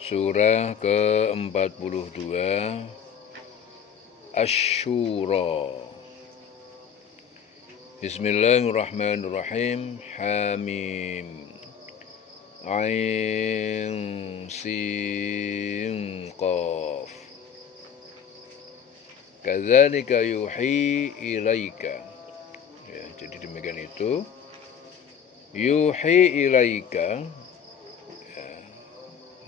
Surah ke-42 Asy-Syura. Bismillahirrahmanirrahim. Hamim. Ain Sin Qaf. Kadzalika yuhi ilaika. Ya, jadi demikian itu. Yuhi ilaika,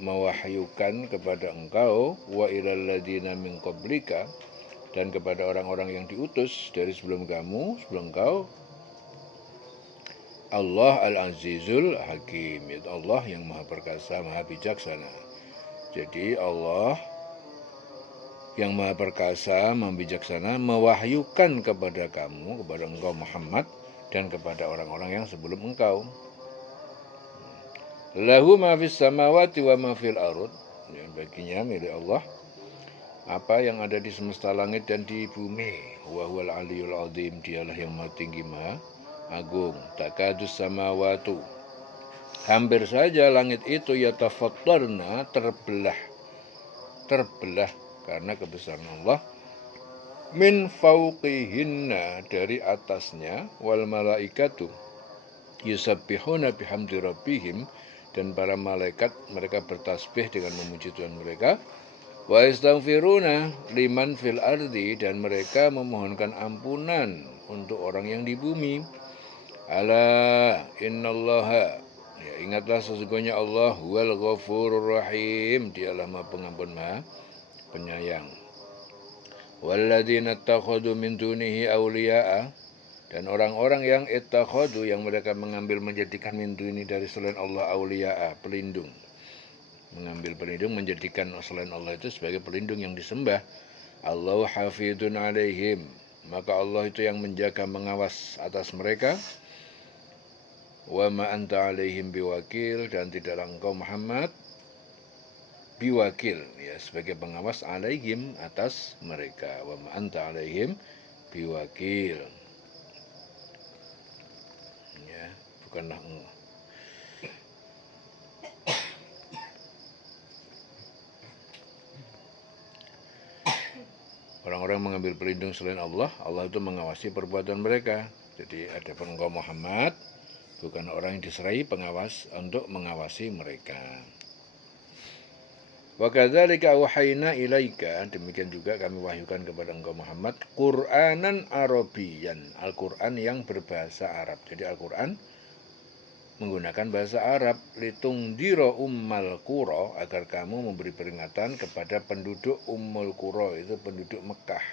mewahyukan kepada engkau, wa ilal ladzina min qablika, dan kepada orang-orang yang diutus dari sebelum kamu, sebelum engkau, Allah Al-Azizul Hakim, yaitu Allah yang maha perkasa, maha bijaksana. Jadi Allah yang maha perkasa, maha bijaksana mewahyukan kepada kamu, kepada engkau Muhammad, dan kepada orang-orang yang sebelum engkau. Lahu ma fis samawati wa ma fil ardh, baginya milik Allah apa yang ada di semesta langit dan di bumi. Wa huwal aliyul azim, dialah yang maha tinggi, maha agung. Takadus samawatu, hampir saja langit itu yatafattarna, terbelah karena kebesaran Allah, min fauqihinna, dari atasnya, wal malaikatu yusabbihuna bihamdi rabbihim, dan para malaikat mereka bertasbih dengan memuji Tuhan mereka. Wa yastaghfiruna liman fil ardi, dan mereka memohonkan ampunan untuk orang yang di bumi. Ala innallaha, ya ingatlah sesungguhnya Allah huwal ghafurur rahim, dialah maha pengampun, maha penyayang. Walladzina ittakhadhu min dunihi awliya'a, dan orang-orang yang ittakhadhu, yang mereka mengambil menjadikan min duni, dari selain Allah, awliya'a, pelindung. Mengambil pelindung, menjadikan selain Allah itu sebagai pelindung yang disembah. Allahu hafidun alaihim, maka Allah itu yang menjaga, mengawas atas mereka. Wa ma anta alaihim biwakil, dan tidaklah engkau Muhammad biwakil, ya sebagai pengawas, alaihim, atas mereka. Wa ma anta alaihim biwakil, ya bukanlah orang-orang mengambil pelindung selain Allah, Allah itu mengawasi perbuatan mereka. Jadi adapun engkau Muhammad bukan orang yang diserai pengawas untuk mengawasi mereka. Wa kadzalika auhayna ilaika, demikian juga kami wahyukan kepada engkau Muhammad, Qur'anan Arabiyyan, Al-Qur'an yang berbahasa Arab. Jadi Al-Qur'an menggunakan bahasa Arab, litungdira ummal qura, agar kamu memberi peringatan kepada penduduk Ummul Qura, itu penduduk Mekah.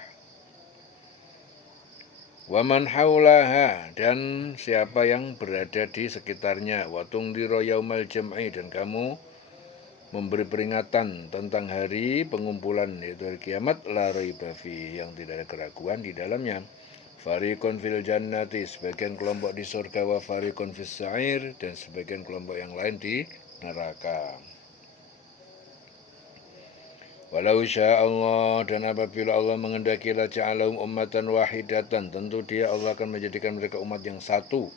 Wa man haulaha, dan siapa yang berada di sekitarnya. Wa tungdira yaumal jam'i, dan kamu memberi peringatan tentang hari pengumpulan, yaitu hari kiamat, la raiba fi, yang tidak ada keraguan di dalamnya. Fariqun fil jannati, sebagian kelompok di surga, wa fariqun fis sa'ir, dan sebagian kelompok yang lain di neraka. Walau sya'allah, dan apabila Allah menghendaki, la ja'alahum ummatan wahidatan, tentu dia Allah akan menjadikan mereka umat yang satu.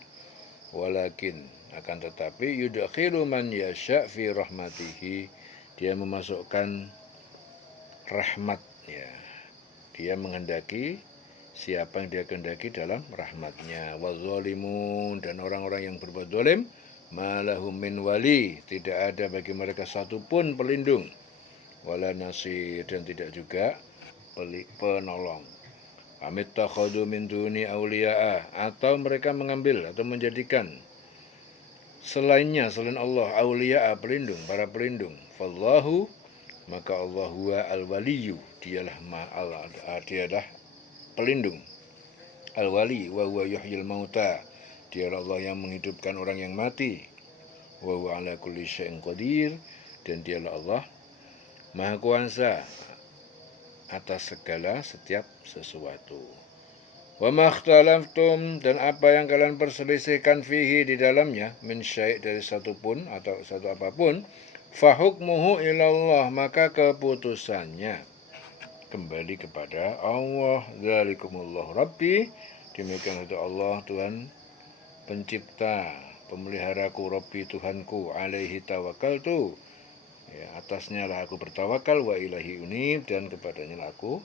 Walakin, akan tetapi, yudakhilu man yasha' fi rahmatihi, dia memasukkan rahmatnya, dia menghendaki siapa yang dia kehendaki dalam rahmatnya. Wadzalimun, dan orang-orang yang berbuat zalim, malahum min wali, tidak ada bagi mereka satupun pelindung, wala nasir, dan tidak juga penolong. Amit takhadu min duni awliya'a, atau mereka mengambil atau menjadikan selainnya, selain Allah, awliya'a, pelindung, para pelindung. Fallahu, maka Allah huwa al-waliyu, dialah pelindung. Al-wali, wa huwa yuhyil mauta, dialah Allah yang menghidupkan orang yang mati. Wa huwa ala kulli syai'in qadir, dan dialah Allah maha kuasa atas segala setiap sesuatu. Wa ma ikhtalaftum, dan apa yang kalian perselisihkan fihi, di dalamnya, min syai', dari satu pun atau satu apapun, fa hukmuhu ilallah, maka keputusannya kembali kepada Allah. Dzalikumullahu rabbi, demikian itu Allah Tuhan pencipta, pemeliharaku, rabbi Tuhanku, alaihi tawakkaltu, Ya, atasnya lah aku bertawakal, wa ilahi unib, dan kepadanya lah aku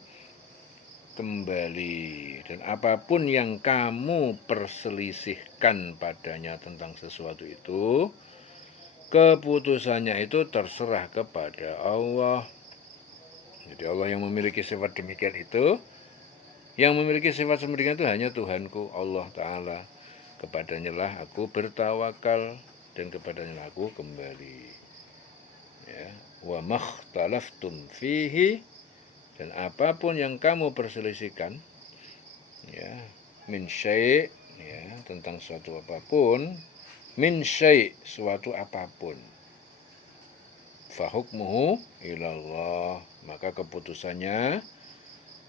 kembali. Dan apapun yang kamu perselisihkan padanya tentang sesuatu itu, keputusannya itu terserah kepada Allah. Jadi Allah yang memiliki sifat demikian itu, yang memiliki sifat demikian itu hanya Tuhanku, Allah Ta'ala. Kepadanya lah aku bertawakal, dan kepadanya lah aku kembali. Ya, wa makhtalaftum fihi, dan apapun yang kamu perselisihkan, ya, min syai', ya, tentang suatu apapun, min syai', suatu apapun, fahukmuhu ilallah, maka keputusannya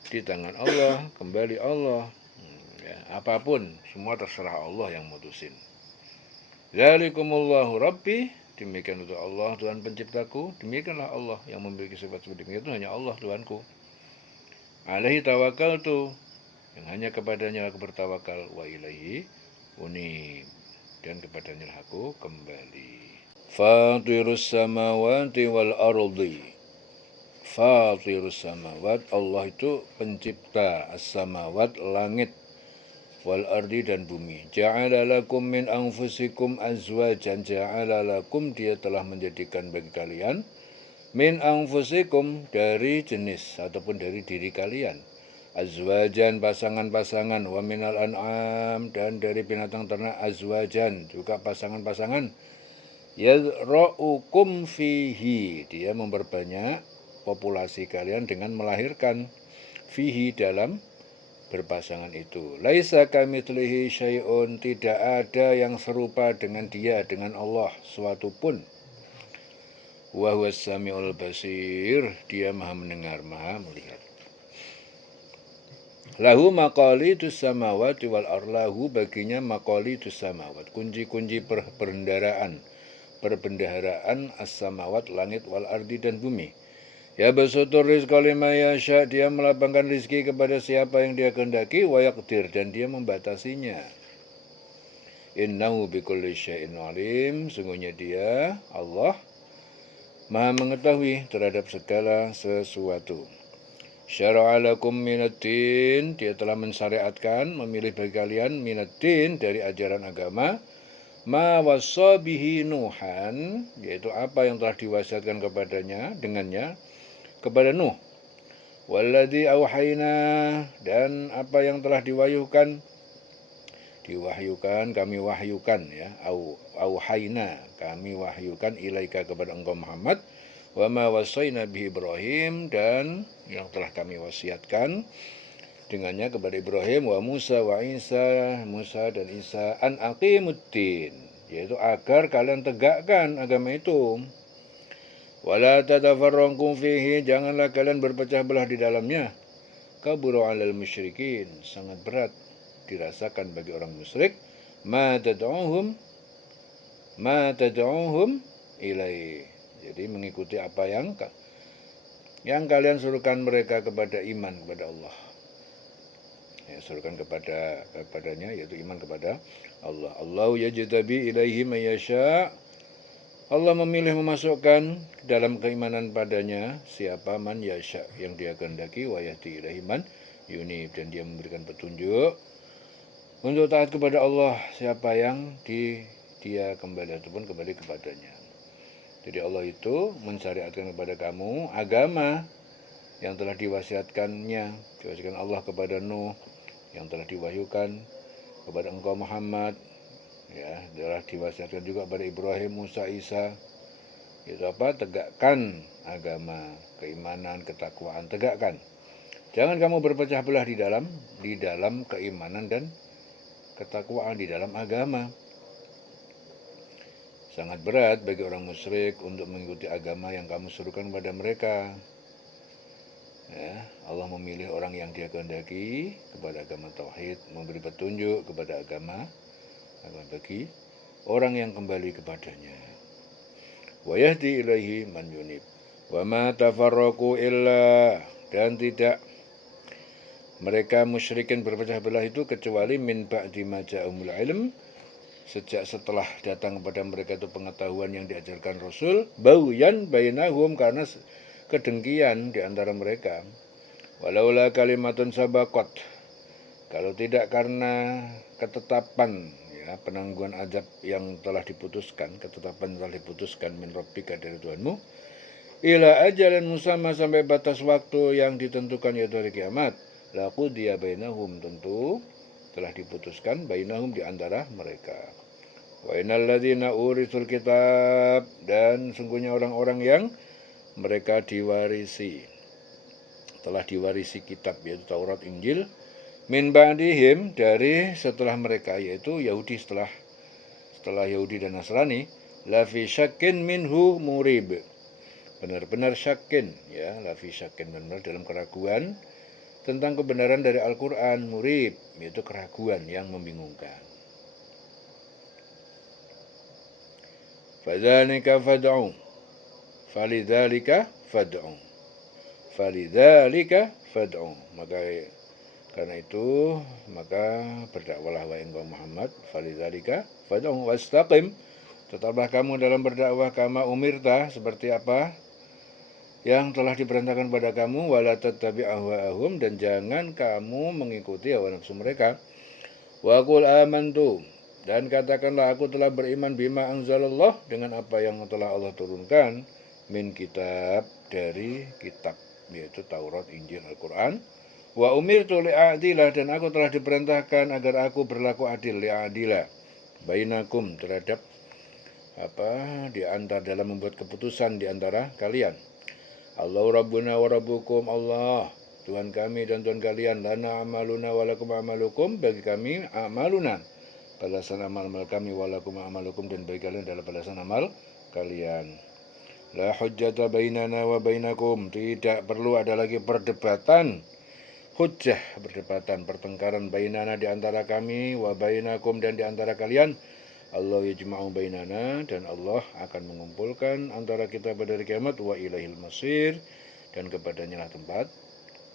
di tangan Allah, kembali Allah. Ya, apapun semua terserah Allah yang mutusin. Dzalikumullahu rabbi, demikian itu Allah Tuhan penciptaku, demikianlah Allah yang memiliki sifat seperti itu, hanya Allah Tuhanku. Alaihi tawakkaltu, yang hanya kepadanya aku bertawakal, wa ilaihi unib, dan kepadanya aku kembali. Fatirus samawati wal ardi. Fatirus samawat, Allah itu pencipta as-samawat, langit, wal ardi, dan bumi. Ja'ala lakum min anfusikum azwajan, ja'ala lakum, dia telah menjadikan bagi kalian, min anfusikum, dari jenis ataupun dari diri kalian, azwajan, pasangan-pasangan, wa minal an'am, dan dari binatang ternak azwajan, juga pasangan-pasangan, yadra'ukum fihi, dia memperbanyak populasi kalian dengan melahirkan, fihi, dalam berpasangan itu. Laisa kamitslihi syai'un, tidak ada yang serupa dengan dia, dengan Allah, suatu pun. Wa huwas samiul basir, dia maha mendengar, maha melihat. Lahu maqalidus samawati wal ardh, lahu baginya maqalidus samawat, kunci-kunci perbendaharaan as-samawat, langit, wal ardi, dan bumi. Ya basutur rizqa liman yasha, dia melapangkan rizki kepada siapa yang dia kehendaki, wa yaqdir, dan dia membatasinya. Innahu bikulli syai'in alim, sungguhnya dia, Allah, maha mengetahui terhadap segala sesuatu. Syara'a lakum minaddin, dia telah mensyariatkan, memilih bagi kalian, minaddin, dari ajaran agama, ma wassa bihi Nuhan, yaitu apa yang telah diwasiatkan kepadanya, dengannya, kepada Nuh. Walladzi auhayna, dan apa yang telah diwahyukan, kami wahyukan, ya, auhayna, kami wahyukan, ilaika, kepada engkau Muhammad, wa ma wasaina bihi Ibrahim, dan yang telah kami wasiatkan dengannya kepada Ibrahim, wa Musa wa Isa, Musa dan Isa, an aqimuddin, yaitu agar kalian tegakkan agama itu. Wala tatafarraqu fihi, janganlah kalian berpecah belah di dalamnya. Kabura 'alal musyrikin, sangat berat dirasakan bagi orang musyrik, ma tad'uhum ilai, jadi mengikuti apa yang kalian suruhkan mereka kepada iman kepada Allah. Ya, suruhkan kepadanya, yaitu iman kepada Allah. Allahu yajtabi ilaihi may yasha, Allah memilih memasukkan dalam keimanan padanya siapa man yasha, yang dia kehendaki, wa yahdi ilaihi man yunib, dan dia memberikan petunjuk untuk taat kepada Allah siapa yang dia kembali ataupun kembali kepadanya. Jadi Allah itu mensyariatkan kepada kamu agama yang telah diwasiatkannya, diwasiatkan Allah kepada Nuh, yang telah diwahyukan kepada engkau Muhammad, ya, telah diwasiatkan juga kepada Ibrahim, Musa, Isa. Itu apa? Tegakkan agama, keimanan, ketakwaan, tegakkan. Jangan kamu berpecah belah di dalam keimanan dan ketakwaan, di dalam agama. Sangat berat bagi orang musyrik untuk mengikuti agama yang kamu suruhkan kepada mereka. Ya, Allah memilih orang yang dia kehendaki kepada agama tauhid, memberi petunjuk kepada agama bagi orang yang kembali kepadanya. Wa yahdi ilaihi man yunib. Wa ma tafarraqu illa, dan tidak mereka musyrikin berpecah belah itu kecuali min ba'di ma ja'ahumul ilm, sejak setelah datang kepada mereka itu pengetahuan yang diajarkan Rasul, baghyan bainahum, karena kedengkian di antara mereka. Walaula kalimatun sabaqat, kalau tidak karena ketetapan, ya, penangguhan azab yang telah diputuskan, ketetapan yang telah diputuskan min rabbika, dari Tuhanmu, ila ajalan musamma, sampai batas waktu yang ditentukan, yaitu hari kiamat, laqudiya bainahum, tentu telah diputuskan bainahum, di antara mereka. Wa innal ladzina urisul kitab, dan sungguhnya orang-orang yang mereka telah diwarisi kitab, yaitu Taurat, Injil, min ba'dihim, dari setelah mereka, yaitu Yahudi, setelah Yahudi dan Nasrani, lafi syakin minhu murib, benar-benar syakin, ya, lafi syakin, benar dalam keraguan tentang kebenaran dari Al-Quran, murib, yaitu keraguan yang membingungkan. Fadzalika fad'u, falidzalika fad'u, falidzalika fad'u, maka karena itu maka berdakwalah wahai engkau Muhammad, falidzalika fad'u wastaqim, tetaplah kamu dalam berdakwah, kama umirta, seperti apa yang telah diperintahkan pada kamu, wala tattabi' ahwa'ahum, dan jangan kamu mengikuti hawa nafsu mereka. Wa qul amantu, dan katakanlah aku telah beriman, bima anzalallah, dengan apa yang telah Allah turunkan, min kitab, dari kitab, yaitu Taurat, Injil, Al-Quran. Wa umirtu li'adilah, dan aku telah diperintahkan agar aku berlaku adil, li'adilah, bainakum, terhadap di antara, dalam membuat keputusan di antara kalian. Allahu Rabbuna wa Rabbukum, Allah Tuhan kami dan Tuhan kalian, lana amaluna walakum amalukum, bagi kami amaluna, balasan amal kami, walakum amalukum, dan bagi kalian adalah balasan amal kalian. La hujjata bainana wa bainakum, tidak perlu ada lagi perdebatan, hujjah, perdebatan, pertengkaran, bainana, di antara kami, wa bainakum, dan di antara kalian. Allah yajma'u bainana, dan Allah akan mengumpulkan antara kita pada hari kiamat, wa ilaihil masir, dan kepadanya lah tempat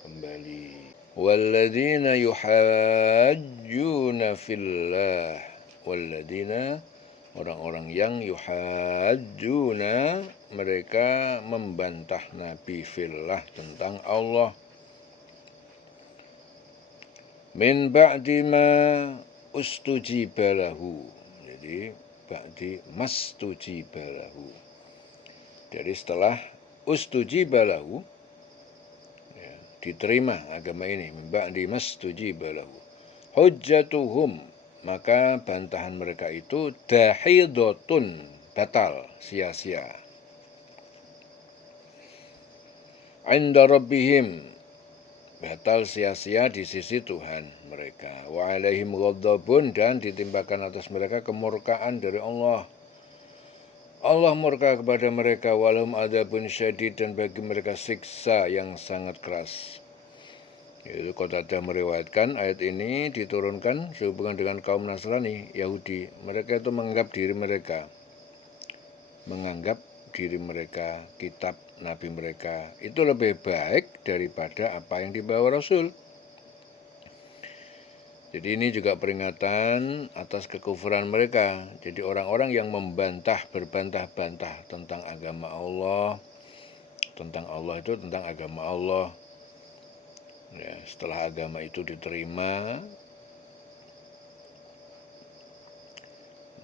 kembali. Walladzina yuhajjuna fillah, walladzina, orang-orang yang yuhajjuna, mereka membantah Nabi, fillah, tentang Allah, min ba'di ma ustujiba lahu, jadi ba'di mastujiba lahu, dari setelah ustujiba lahu, ya, diterima agama ini, min ba'di mastujiba lahu, hujjatuhum, maka bantahan mereka itu dahidotun, batal, sia-sia, inda rabbihim, batal sia-sia di sisi Tuhan mereka. Wa alaihim ghadabun, dan ditimpakan atas mereka kemurkaan dari Allah. Allah murka kepada mereka, walhum adzabun syadid, dan bagi mereka siksa yang sangat keras. Yaitu Qatadah meriwayatkan ayat ini diturunkan sehubungan dengan kaum Nasrani, Yahudi. Mereka itu menganggap diri mereka, kitab Nabi mereka itu lebih baik daripada apa yang dibawa Rasul. Jadi ini juga peringatan atas kekufuran mereka. Jadi orang-orang yang berbantah-bantah tentang agama Allah, tentang Allah itu, tentang agama Allah, ya, setelah agama itu diterima,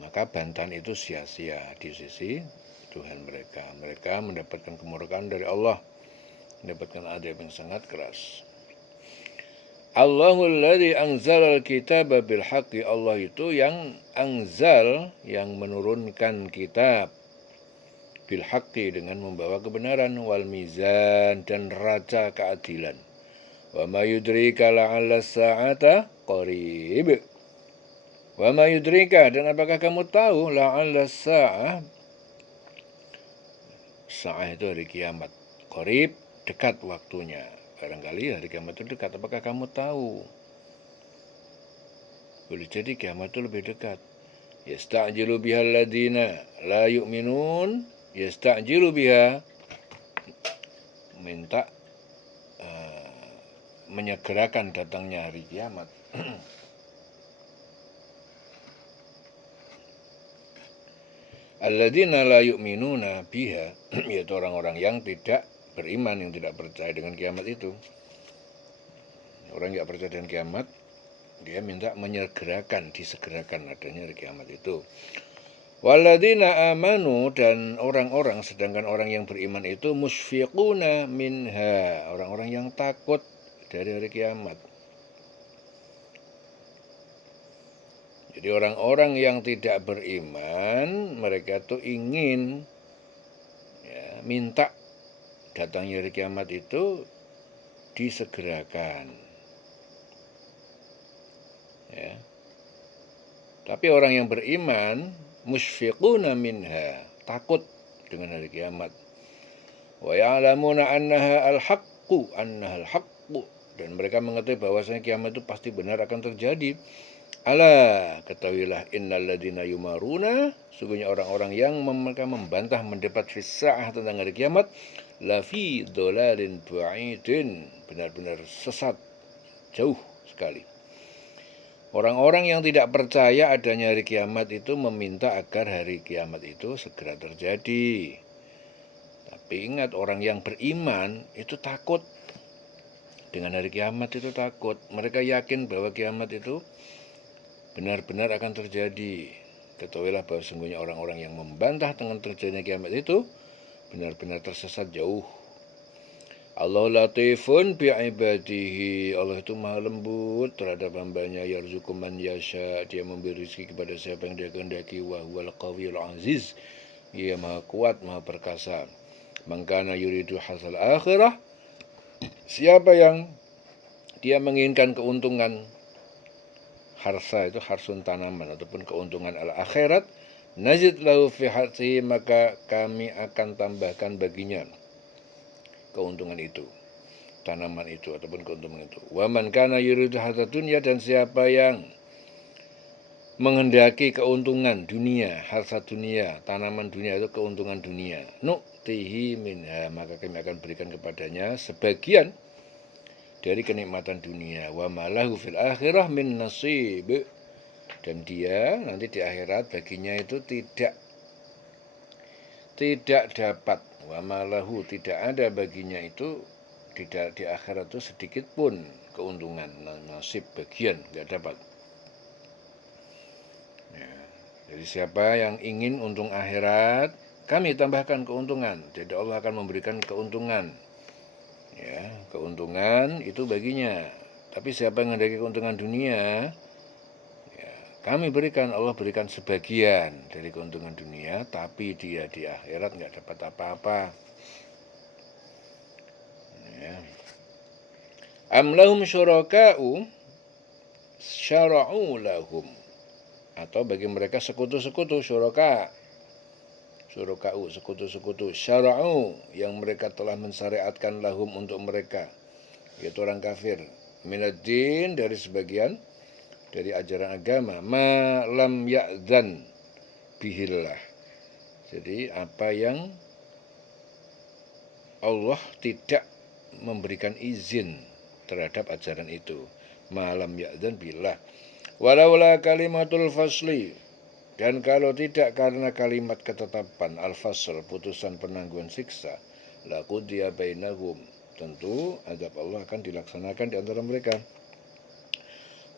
maka bantahan itu sia-sia di sisi Tuhan mereka. Mereka mendapatkan kemurkaan dari Allah, mendapatkan adab yang sangat keras. Allahul ladzi anzalal kitaba bil haqqi, Allah itu yang anzal, yang menurunkan kitab, bil haqqi, dengan membawa kebenaran, wal mizan, dan raja keadilan. Wa ma yudrika la'alla sa'ata qarib. Wa ma yudrika, dan apakah kamu tahu, la'alla sa'ah, sa'ah itu hari kiamat, qarib, dekat waktunya. Barangkali hari kiamat itu dekat. Apakah kamu tahu? Boleh jadi kiamat itu lebih dekat. Yasta'jilu biha alladina la yu'minun, yasta'jilu biha, minta menyegerakan datangnya hari kiamat. Alladzina la yu'minuna biha, yaitu orang-orang yang tidak beriman, yang tidak percaya dengan kiamat itu. Orang yang tidak percaya dengan kiamat, dia minta disegerakan adanya hari kiamat itu. Walladzina amanu, dan orang-orang, sedangkan orang yang beriman itu musfiquna minha, orang-orang yang takut dari hari kiamat. Jadi orang-orang yang tidak beriman, mereka tuh ingin minta datangnya hari kiamat itu disegerakan. Ya. Tapi orang yang beriman musfiquna minha, takut dengan hari kiamat. Wa ya'lamuna annaha al-haqqu, dan mereka mengetahui bahwasanya kiamat itu pasti benar akan terjadi. Ala, ketahuilah, innal ladzina yumaruna, sungguhnya orang-orang yang mereka membantah mendebat fisa'ah tentang hari kiamat, lafi dolalin ba'idin, benar-benar sesat jauh sekali. Orang-orang yang tidak percaya adanya hari kiamat itu meminta agar hari kiamat itu segera terjadi. Tapi ingat, orang yang beriman itu takut dengan hari kiamat, itu takut. Mereka yakin bahwa kiamat itu benar-benar akan terjadi. Ketahuilah bahwa sesungguhnya orang-orang yang membantah dengan terjadinya kiamat itu benar-benar tersesat jauh. Allah latifun bi'ibadihi, Allah itu maha lembut terhadap hambanya. Yarzuqu man yasha, dia memberi rezeki kepada siapa yang dia kehendaki. Wa huwal qawiyul aziz, ia maha kuat, maha perkasa. Man kana yuridu hasal akhirah, siapa yang dia menginginkan keuntungan harsa, itu harsun tanaman ataupun keuntungan al-akhirat, nazid lahu fi harsihi, maka kami akan tambahkan baginya keuntungan itu, tanaman itu ataupun keuntungan itu. Wa man kana yuridu hasadad dunya, dan siapa yang menghendaki keuntungan dunia, harsa dunia, tanaman dunia, itu keuntungan dunia, nu'tihi minha, maka kami akan berikan kepadanya sebagian dari kenikmatan dunia. Wa malahu fil akhirah min nasib, dan dia nanti di akhirat baginya itu tidak dapat. Wa malahu, tidak ada baginya itu di akhirat itu sedikit pun keuntungan, nasib, bagian, nggak dapat. Ya. Jadi siapa yang ingin untung akhirat, kami tambahkan keuntungan. Jadi Allah akan memberikan keuntungan. Ya, keuntungan itu baginya. Tapi siapa yang menghendaki keuntungan dunia, ya, kami berikan, Allah berikan sebagian dari keuntungan dunia, tapi dia di akhirat nggak dapat apa-apa. Ya. Am lahum syuraka'u syara'u lahum, atau bagi mereka sekutu-sekutu, syuraka, sekutu-sekutu, syara'u, yang mereka telah mensyariatkan lahum untuk mereka, yaitu orang kafir, minaddin, dari sebagian dari ajaran agama, ma lam ya'dzan bihillah, jadi apa yang Allah tidak memberikan izin terhadap ajaran itu, ma lam ya'dzan billah. Walaula kalimatul fasli, dan kalau tidak karena kalimat ketetapan al-fasl, putusan penangguhan siksa, laqudiya bainahum, tentu azab Allah akan dilaksanakan di antara mereka.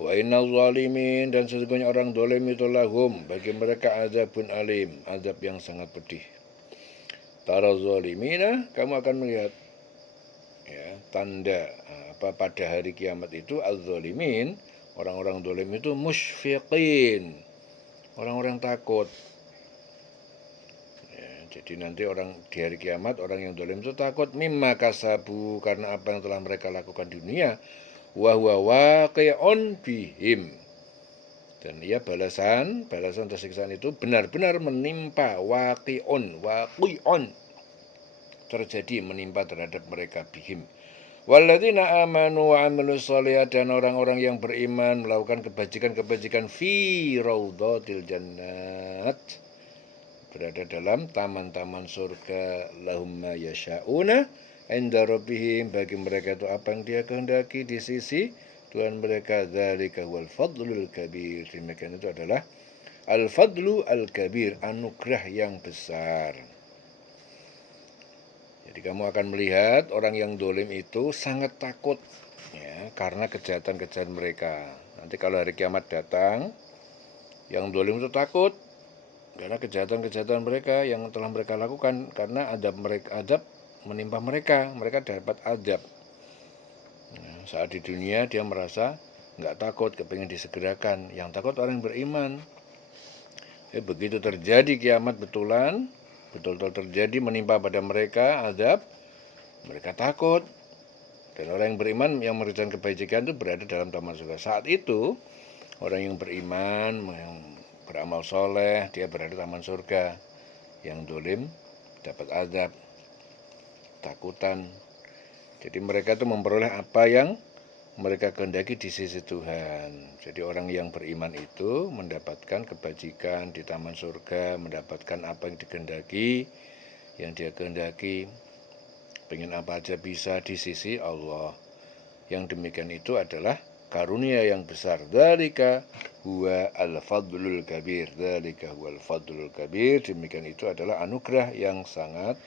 Wa innal zalimin, dan sesungguhnya orang zalim itu lahum, bagi mereka azabun alim, azab yang sangat pedih. Tara zalimina, kamu akan melihat ya, tanda pada hari kiamat itu az-zalimin, orang-orang zalim itu musyfiqin, orang-orang takut. Ya, jadi nanti orang di hari kiamat, orang yang zalim itu takut mimma kasabu, karena apa yang telah mereka lakukan di dunia. Wa huwa waqi'un bihim, dan ia balasan tersiksaan itu benar-benar menimpa, waqi'un, terjadi, menimpa terhadap mereka, bihim. Walladzina amanu wa amilus sholihat, dan orang-orang yang beriman melakukan kebajikan-kebajikan, fi raudhatil jannat, berada dalam taman-taman surga, lahum ma yasha'una inda rabbihim, bagi mereka itu apa yang dia kehendaki di sisi Tuhan mereka, dzalika wal fadlul kabir, demikian itu adalah Al-fadlu al-kabir, anugerah yang besar. Jadi kamu akan melihat orang yang dolim itu sangat takut ya, karena kejahatan-kejahatan mereka. Nanti kalau hari kiamat datang, yang dolim itu takut karena kejahatan-kejahatan mereka yang telah mereka lakukan, karena adab menimpa mereka dapat adab. Nah, saat di dunia dia merasa nggak takut, kepingin disegerakan. Yang takut orang yang beriman. Begitu terjadi kiamat betul-betul terjadi menimpa pada mereka adab, mereka takut. Dan orang yang beriman yang mengerjakan kebajikan itu berada dalam taman surga. Saat itu orang yang beriman, yang beramal soleh, dia berada di taman surga. Yang dolim dapat azab, takutan. Jadi mereka itu memperoleh apa yang mereka kehendaki di sisi Tuhan. Jadi orang yang beriman itu mendapatkan kebajikan di taman surga, mendapatkan apa yang dikehendaki, yang dia kehendaki, pengen apa aja bisa di sisi Allah. Yang demikian itu adalah karunia yang besar. Dzalika huwa al-fadlul kabir. Dzalika huwa al-fadlul kabir. Demikian itu adalah anugerah yang sangat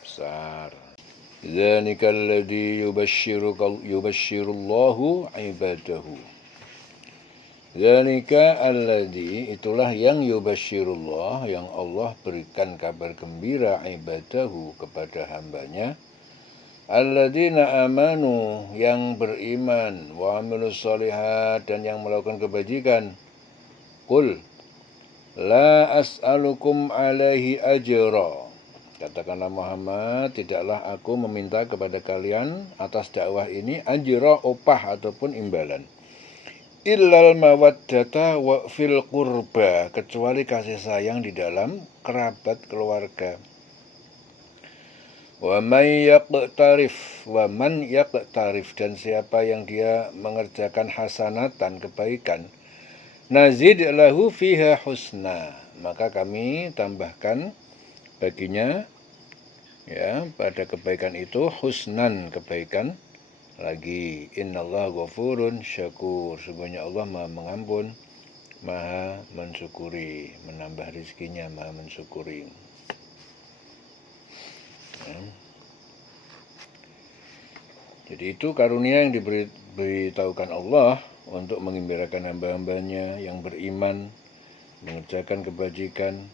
besar. Dzalika alladzi yubasyirullahu ibadahu. Dzalika alladzi, itulah yang yubasyirullah, yang Allah berikan kabar gembira ibadahu kepada hambanya. Alladzina amanu, yang beriman, wa amilus sholihat, dan yang melakukan kebajikan. Qul la as'alukum alaihi ajra. Katakanlah Muhammad, tidaklah aku meminta kepada kalian atas dakwah ini ajra, upah ataupun imbalan. Illal mawaddata wa fil qurba, kecuali kasih sayang di dalam kerabat keluarga. Wa man yaqtarif, dan siapa yang dia mengerjakan hasanatan, kebaikan, nazid lahu fiha husna, maka kami tambahkan baginya ya pada kebaikan itu husnan, kebaikan lagi. Innallaha ghafurun syakur, sesungguhnya Allah Maha mengampun, Maha mensyukuri, menambah rezekinya, Maha mensyukuri. Jadi itu karunia yang diberitahukan Allah untuk menggembirakan hamba-hambanya yang beriman, mengerjakan kebajikan.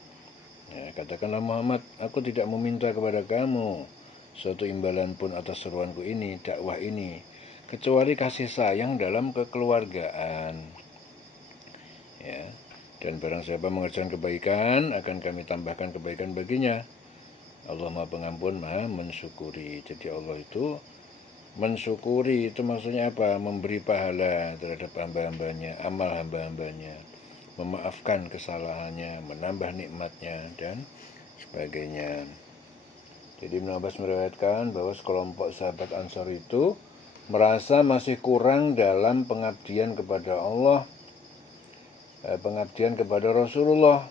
Ya, katakanlah Muhammad, aku tidak meminta kepada kamu suatu imbalan pun atas seruanku ini, dakwah ini, kecuali kasih sayang dalam kekeluargaan. Ya, dan barang siapa mengerjakan kebaikan, akan kami tambahkan kebaikan baginya. Allah Maha Pengampun, Maha mensyukuri. Jadi Allah itu mensyukuri, itu maksudnya apa? Memberi pahala terhadap hamba-hambanya, amal hamba-hambanya, memaafkan kesalahannya, menambah nikmatnya, dan sebagainya. Jadi Ibnu Abbas meriwayatkan bahwa sekelompok sahabat Ansor itu merasa masih kurang dalam pengabdian kepada Allah, pengabdian kepada Rasulullah.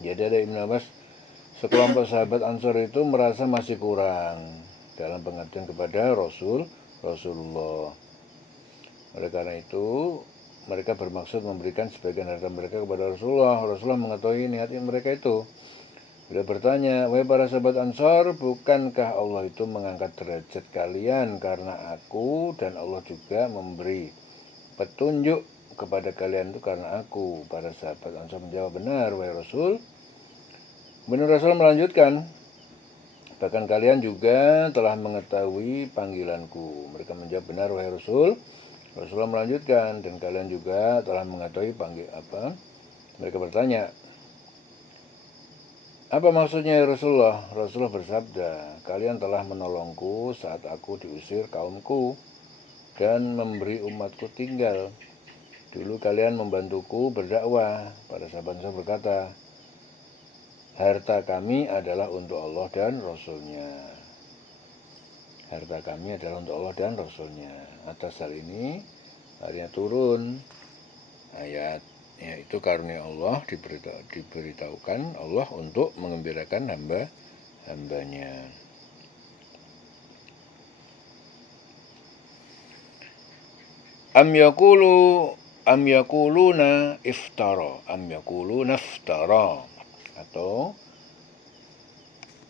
Jadi ada Ibnu Abbas, sekelompok sahabat Ansor itu merasa masih kurang dalam pengabdian kepada Rasulullah. Oleh karena itu, mereka bermaksud memberikan sebagian harta mereka kepada Rasulullah. Rasulullah mengetahui niat mereka itu. Beliau bertanya, wahai para sahabat Ansor, bukankah Allah itu mengangkat derajat kalian karena aku, dan Allah juga memberi petunjuk kepada kalian itu karena aku? Para sahabat Ansor menjawab, benar wahai Rasul. Kemudian Rasul melanjutkan, bahkan kalian juga telah mengetahui panggilanku. Mereka menjawab, benar wahai Rasul. Rasulullah melanjutkan, dan kalian juga telah mengetahui panggil apa? Mereka bertanya, apa maksudnya ya Rasulullah? Rasulullah bersabda, kalian telah menolongku saat aku diusir kaumku dan memberi umatku tinggal. Dulu kalian membantuku berdakwah. Para sahabat Ansor berkata, harta kami adalah untuk Allah dan Rasulnya. Harta kami adalah untuk Allah dan Rasulnya. Atas hal ini, akhirnya turun ayat, yaitu karunia Allah diberitahukan Allah untuk mengembirakan hamba-hambanya. Am yaqulu am yaquluna iftara, am yaquluna iftara, atau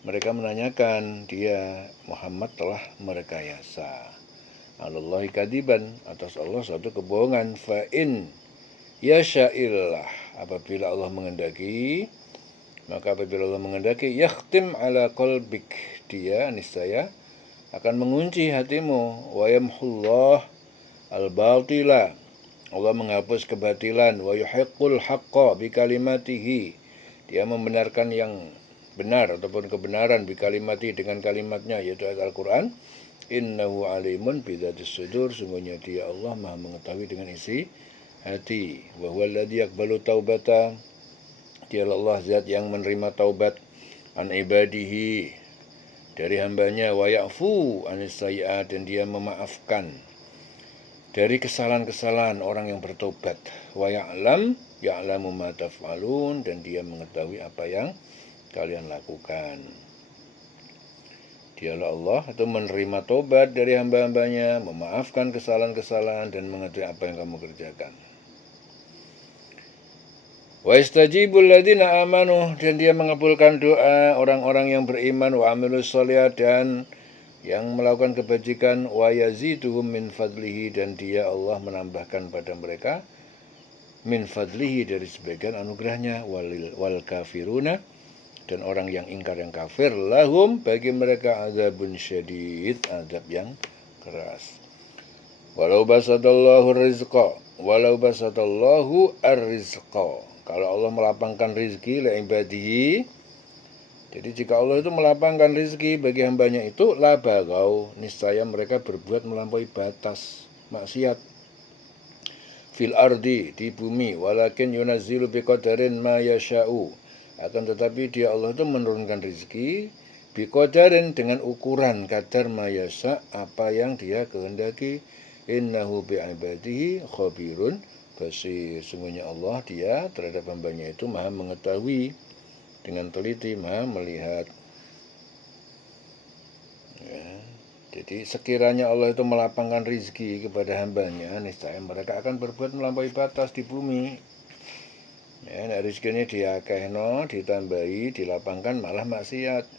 mereka menanyakan dia Muhammad telah merekayasa alallahi kadiban, atas Allah suatu kebohongan. Fa in yasha'illah, apabila Allah menghendaki, maka apabila Allah menghendaki, yakhtim ala qalbik, dia niscaya akan mengunci hatimu. Wa yamhullah al-batila, Allah menghapus kebatilan. Wa yuhiqqul haqqa bi kalimatihi, dia membenarkan yang benar ataupun kebenaran bi kalimati, dengan kalimatnya, yaitu ayat Al-Quran. Innahu alimun bidzatis sudur, sungguhnya dia Allah Maha mengetahui dengan isi hati. Wa huwal ladzi yaqbalu taubata, dialah Allah zat yang menerima taubat an ibadihi, dari hambanya. Wa ya'fu anis sayyi'at, dan dia memaafkan dari kesalahan-kesalahan orang yang bertobat. Wa ya'lamu ma taf'alun, dan dia mengetahui apa yang kalian lakukan. Dialah Allah itu menerima tobat dari hamba-hambanya, memaafkan kesalahan-kesalahan, dan mengetahui apa yang kamu kerjakan. Wa istajibul ladzina amanu, dan dia mengabulkan doa orang-orang yang beriman. Wa amilus sholihat, dan yang melakukan kebajikan. Wa yaziduhum min fadlihi, dan dia Allah menambahkan pada mereka min fadlihi, dari sebagian anugerahnya. Wal kafiruna, dan orang yang ingkar, yang kafir, lahum, bagi mereka azabun syadid, azab yang keras. Walau basatallahu rizqa, walau basatallahu ar-rizqa, kalau Allah melapangkan rizki li'ibadihi, jadi jika Allah itu melapangkan rizki bagi hambanya itu, la bagau, niscaya mereka berbuat melampaui batas maksiat. Fil ardi, di bumi. Walakin yunazzilu biqadarin ma yasha'u, akan tetapi dia Allah itu menurunkan rizki biqadarin, dengan ukuran kadar ma yasha', apa yang dia kehendaki. Innahu bi'ibadihi khabirun basir, sungguhnya Allah dia terhadap hambanya itu maha mengetahui, dengan teliti maha melihat. Ya, jadi sekiranya Allah itu melapangkan rizki kepada hambanya, niscaya mereka akan berbuat melampaui batas di bumi. Ya, nah rizkinya diakehno, ditambahi, dilapangkan, malah maksiat.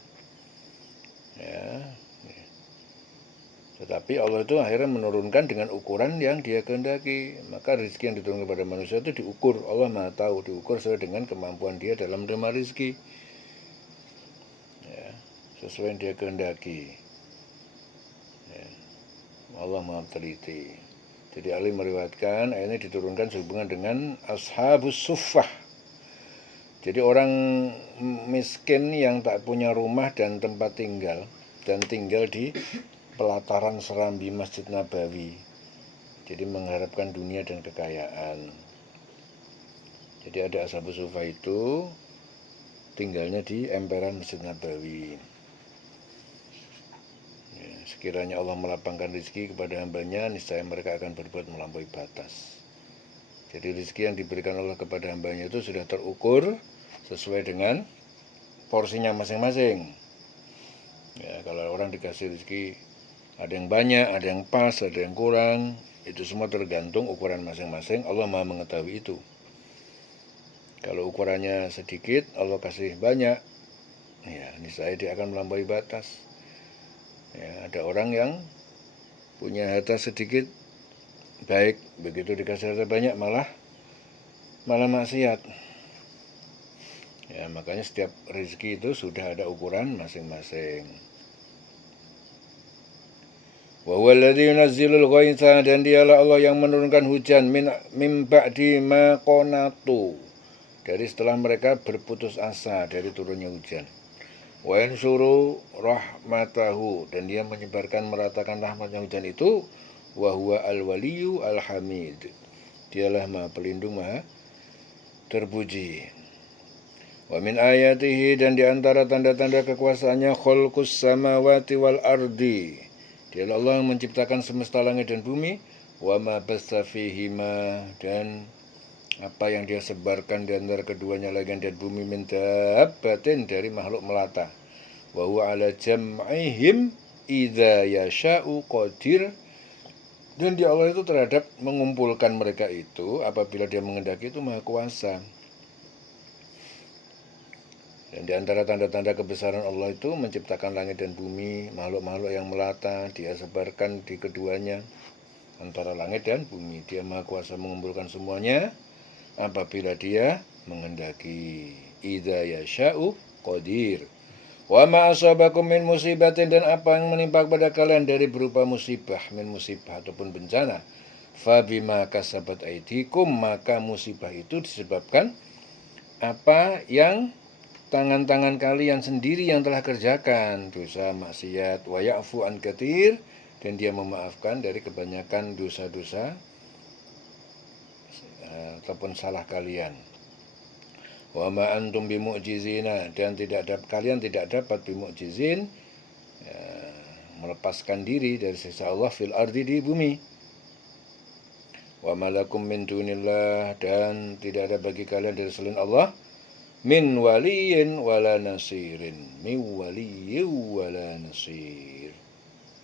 Ya. Tetapi Allah itu akhirnya menurunkan dengan ukuran yang dia kehendaki. Maka rezeki yang diturunkan kepada manusia itu diukur. Allah Maha tahu, diukur sesuai dengan kemampuan dia dalam menerima rezeki. Ya, sesuai yang dia kehendaki. Ya, Allah Maha teliti. Jadi Ali meriwayatkan ayat ini diturunkan sehubungan dengan ashabus suffah. Jadi orang miskin yang tak punya rumah dan tempat tinggal, dan tinggal di pelataran serambi Masjid Nabawi, jadi mengharapkan dunia dan kekayaan. Jadi ada ashabus suffah itu tinggalnya di emperan Masjid Nabawi. Ya, sekiranya Allah melapangkan rezeki kepada hambanya, niscaya mereka akan berbuat melampaui batas. Jadi rezeki yang diberikan Allah kepada hambanya itu sudah terukur sesuai dengan porsinya masing-masing. Ya, kalau orang dikasih rezeki, ada yang banyak, ada yang pas, ada yang kurang, itu semua tergantung ukuran masing-masing. Allah Maha mengetahui itu. Kalau ukurannya sedikit, Allah kasih banyak, ya niscaya dia akan melampaui batas. Ya, ada orang yang punya harta sedikit, baik, begitu dikasih harta banyak malah maksiat. Ya, makanya setiap rezeki itu sudah ada ukuran masing-masing. Wa huwal ladzi yunazzilul ghaitha, dan dialah Allah yang menurunkan hujan min ba'di ma qanatu, dari setelah mereka berputus asa dari turunnya hujan. Wa yansuru rahmatahu, dan dia menyebarkan, meratakan rahmatnya hujan itu. Wa huwa al-waliyyu al-hamid, dialah Maha Pelindung, Maha terpuji. Wa min ayatihi, dan diantara tanda-tanda kekuasaannya, khalqus samawati wal ardi, dialah Allah yang menciptakan semesta langit dan bumi. Wa ma basta fihima, dan apa yang dia sebarkan di antara keduanya langit dan bumi, min dabbatin, dari makhluk melata. Wa huwa ala jam'ihim idza yasha'u qadir, Dan dia Allah itu terhadap mengumpulkan mereka itu apabila dia mengendaki itu maha kuasa. Dan di antara tanda-tanda kebesaran Allah itu menciptakan langit dan bumi, makhluk-makhluk yang melata, dia sebarkan di keduanya antara langit dan bumi. Dia maha kuasa mengumpulkan semuanya apabila dia menghendaki. Idza yasha'u qadir. Wa ma asabakum min musibatin, dan apa yang menimpa kepada kalian dari berupa musibah, min musibah ataupun bencana, fa bima kasabat aidikum, maka musibah itu disebabkan apa yang tangan-tangan kalian sendiri yang telah kerjakan, dosa maksiat. Wa ya'fu an katsir, dan dia memaafkan dari kebanyakan dosa-dosa ataupun salah kalian. Wa ma antum bimu'jizina, dan kalian tidak dapat bimu'jizin, melepaskan diri dari siksa Allah fil ardi, di bumi. Wa malakum min dunillah, dan tidak ada bagi kalian dari selain Allah min waliyin wala nasirin, min waliyin wala nasir.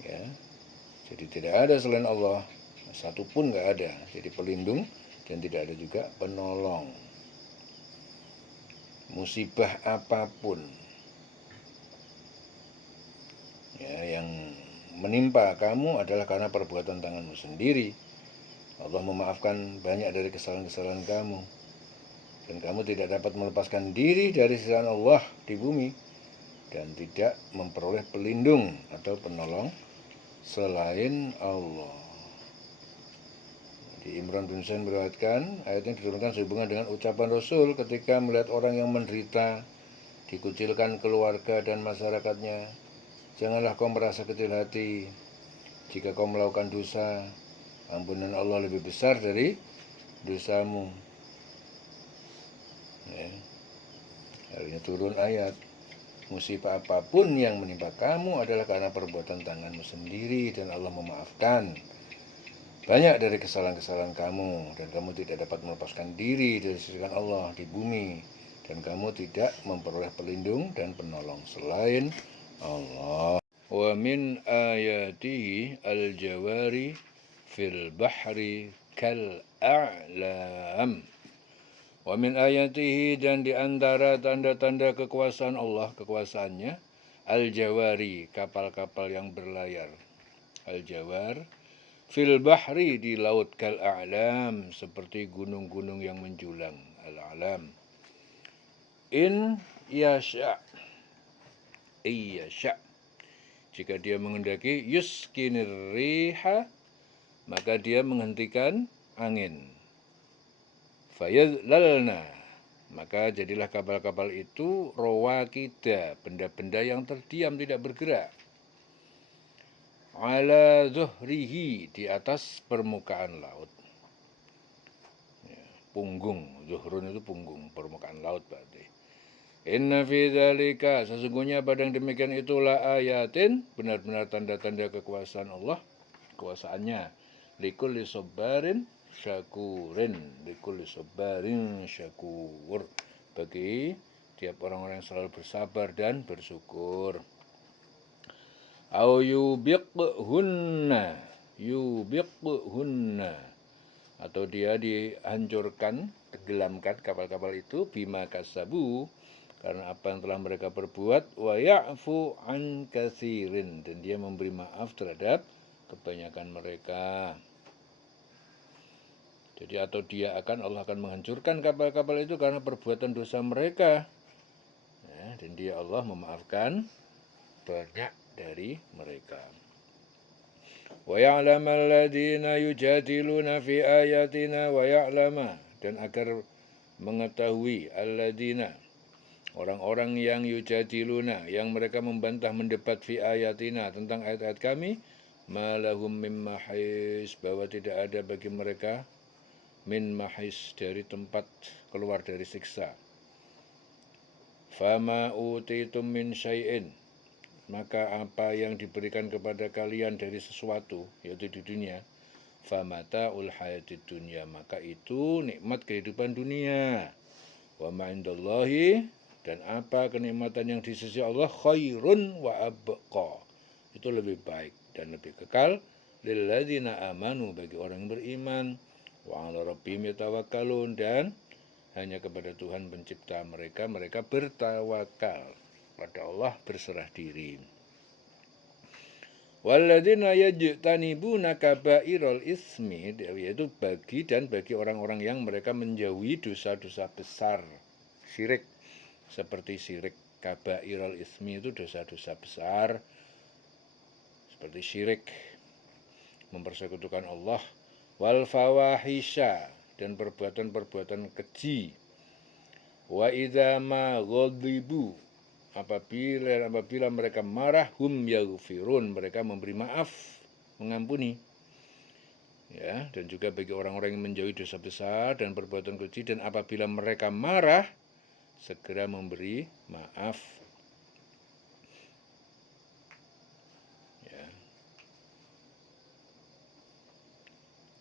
Ya. Jadi tidak ada selain Allah, satu pun nggak ada. Jadi pelindung dan tidak ada juga penolong. Musibah apapun ya, yang menimpa kamu adalah karena perbuatan tanganmu sendiri. Allah memaafkan banyak dari kesalahan-kesalahan kamu, dan kamu tidak dapat melepaskan diri dari siksa Allah di bumi, dan tidak memperoleh pelindung atau penolong selain Allah. Di Imran bin Husain meriwayatkan, ayat ini diturunkan sehubungan dengan ucapan Rasul ketika melihat orang yang menderita, dikucilkan keluarga dan masyarakatnya. Janganlah kau merasa kecil hati jika kau melakukan dosa, ampunan Allah lebih besar dari dosamu. Ya. Akhirnya turun ayat, musibah apapun yang menimpa kamu adalah karena perbuatan tanganmu sendiri, dan Allah memaafkan banyak dari kesalahan-kesalahan kamu, dan kamu tidak dapat melepaskan diri dari sisikan Allah di bumi, dan kamu tidak memperoleh pelindung dan penolong selain Allah. Wa min ayatihi al-jawari fil bahri kal a'lam. Wa min ayatihi, dan di antara tanda-tanda kekuasaan Allah, kekuasaannya, al-jawari, kapal-kapal yang berlayar. Al-jawar fil bahri, di laut, kal a'lam, seperti gunung-gunung yang menjulang. Al-a'lam. In yasha, iyasha, jika dia menghendaki, yuskinir riha, maka dia menghentikan angin. Fayadlalna, maka jadilah kapal-kapal itu rawakida, benda-benda yang terdiam tidak bergerak. Ala zuhrihi, di atas permukaan laut. Ya, punggung, zuhrun itu punggung, permukaan laut berarti. Inna fi dzalika, sesungguhnya pada yang demikian itulah ayatin, benar-benar tanda-tanda kekuasaan Allah, kekuasaannya. Likulli sabarin syakurin, likulli sabarin syakur, bagi tiap orang-orang yang selalu bersabar dan bersyukur. Au yubiqhunna, atau dia dihancurkan, tenggelamkan kapal-kapal itu, bima kasabu, karena apa yang telah mereka perbuat. Wa ya'fu an katsirin, dan dia memberi maaf terhadap kebanyakan mereka. Jadi atau Allah akan menghancurkan kapal-kapal itu karena perbuatan dosa mereka. Ya, dan dia Allah memaafkan banyak dari mereka. Wa ya'lamu alladziina yujadiluna fi ayatina wa ya'lama, dan agar mengetahui alladzina, orang-orang yang yujadiluna, yang mereka membantah mendebat fi ayatina, tentang ayat-ayat kami, malahum mim mahis, bahwa tidak ada bagi mereka min mahis, dari tempat keluar dari siksa. Fama utitum min syai'in, maka apa yang diberikan kepada kalian dari sesuatu, yaitu di dunia, famata'ul hayatid dunya, maka itu nikmat kehidupan dunia. Wa ma indallahi, dan apa kenikmatan yang di sisi Allah, khairun wa abqa, itu lebih baik dan lebih kekal. lilladzina amanu bagi orang yang beriman, wa 'ala rabbihim yatawakkalun dan hanya kepada Tuhan pencipta mereka bertawakal, pada Allah berserah diri. Walladzina yajtanibuna kabairal ismi, yaitu bagi orang-orang yang mereka menjauhi dosa-dosa besar, syirik, seperti syirik. Kabairal ismi itu dosa-dosa besar seperti syirik, mempersekutukan Allah, wal fawahisha dan perbuatan-perbuatan keji, wa idza ma ghadibu apabila mereka marah, hum yaghfirun, mereka memberi maaf, mengampuni. Ya, dan juga bagi orang-orang yang menjauhi dosa besar dan perbuatan keji, dan apabila mereka marah, segera memberi maaf. Ya.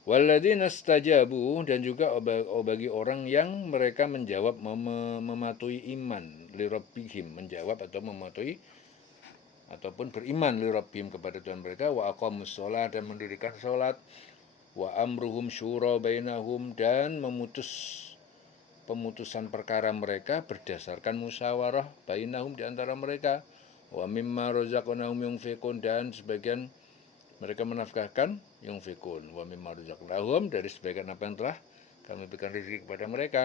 Walladzina stajabu dan juga bagi orang yang mereka menjawab mematuhi iman lirabbihim, menjawab atau mematuhi ataupun beriman lirabbihim kepada Tuhan mereka, wa aqamus shalah dan mendirikan salat, wa amruhum syura bainahum dan pemutusan perkara mereka berdasarkan musyawarah bainahum di antara mereka, wa mimma razaqnahum yunfiqun dan sebagian mereka menafkahkan yunfikun, wa mimma razaqnahum dari sebagian apa yang telah kami berikan rezeki kepada mereka.